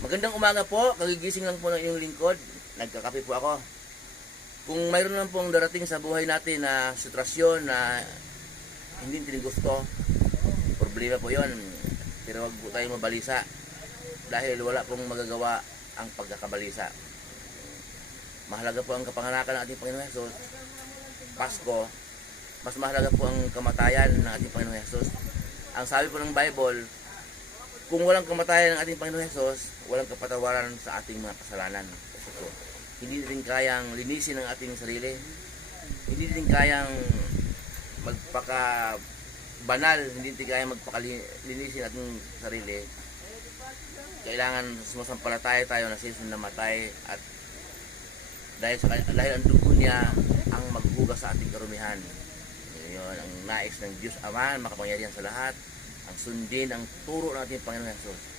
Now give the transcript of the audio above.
Magandang umaga po, kagigising lang po ng inyong lingkod. Nagkakape po ako. Kung mayroon lang pong darating sa buhay natin na sitwasyon na hindi natin gusto, problema po yon. Pero wag po tayo mabalisa dahil wala pong magagawa ang pagkakabalisa. Mahalaga po ang kapanganakan ng ating Panginoon Hesus. Pasko, mas mahalaga po ang kamatayan ng ating Panginoon Hesus. Ang sabi po ng Bible, kung walang kamatayan ng ating Panginoon Hesus, walang kapatawaran sa ating mga kasalanan. So, hindi din kayang linisin ang ating sarili. Hindi din kayang magpaka-banal, hindi din kayang magpakalinisin ating sarili. Kailangan sumasampalataya tayo na siya namatay at dahil ang dugo niya ang maghugas sa ating karumihan. Yun ang nais ng Diyos Ama, makapangyarihan sa lahat, ang sundin ang turo ng ating Panginoon Hesus.